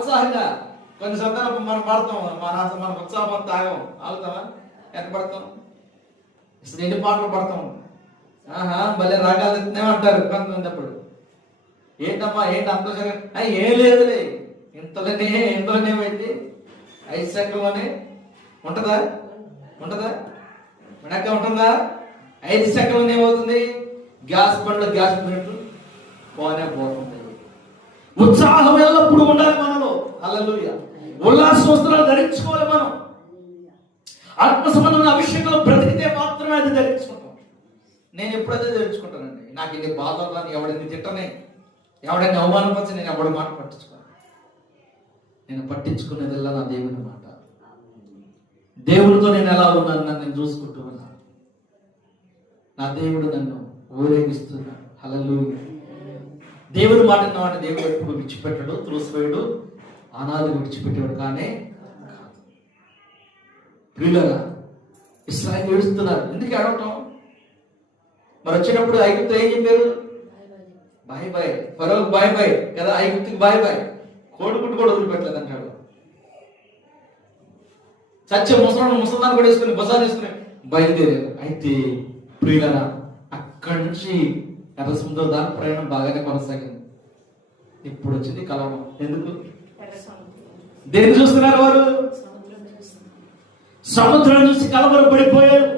ఉత్సాహంగా కొన్ని సందర్భాలు మనం పడతాం, మన ఉత్సాహం తాగం, ఆగుతామా? ఎంత పడతాం? అసలు ఎన్ని పాటలు పడతాం, భలే రాగాలు తిన్నామంటారు కొంతమంది. అప్పుడు ఏంటమ్మా ఏంటి అంత ఏం లేదులే, ఇంతలోనే ఏమైంది? 5 సెకండ్లోనే ఉంటుందా? వెనక ఉంటుందా? 5 సెకండ్లోనే ఏమవుతుంది? గ్యాస్ బండ్లో గ్యాస్ మినిట్లు పోతుంది. ఉత్సాహం ఎల్లప్పుడు ఉండాలి మనలో. హల్లెలూయా. ఉల్లాస వస్త్రాలు ధరించుకోవాలి మనం. ఆత్మ సంబంధమైన అభిషేకంలో బ్రతికితే మాత్రమే అది ధరించుకుంటాం. నేను ఎప్పుడైతే ధరించుకుంటానండి, నాకు ఇది బాధ కానీ ఎవడైనా తిట్టనే, ఎవడైనా అవమానపరిచి నేను ఎవడి మాట పట్టించుకోను. నేను పట్టించుకునేదల్లా నా దేవుని మాట. దేవుడితో నేను ఎలా ఉన్నాను, నన్ను నేను చూసుకుంటూ ఉన్నాను. నా దేవుడు నన్ను ఊరేగిస్తున్నాడు. హల్లెలూయా. దేవుని మాట అంటే దేవుడు ఎప్పుడు విడిచిపెట్టాడు, త్రోసివేయడు, అనాథ విడిచిపెట్టాడు కానీ ప్రియులారా, ఇశ్రాయేలు ఏడుస్తున్నారు. ఎందుకు ఏడవటం? మరి వచ్చేటప్పుడు ఐగుప్తు ఏం చెప్పారు? Bye bye. ఫరోకి బాయ్ బాయ్ కదా, ఐగుప్తుకి బాయ్ బాయ్. కోడిగుడ్డు కూడా వదిలిపెట్టలేదు అంటాడు. సత్య ముసలాన్ని కూడా వేసుకుని బసాలు వేసుకుని బయలుదేరారు. అయితే ప్రియులారా, అక్కడి నుంచి ఎర్ర సముద్రం దాకా ప్రయాణం బాగానే కొనసాగింది. ఇప్పుడు వచ్చింది కలవడం. ఎందుకు? దేన్ని చూస్తున్నారు వారు? సముద్రం చూసి కలవరం పడిపోయారు.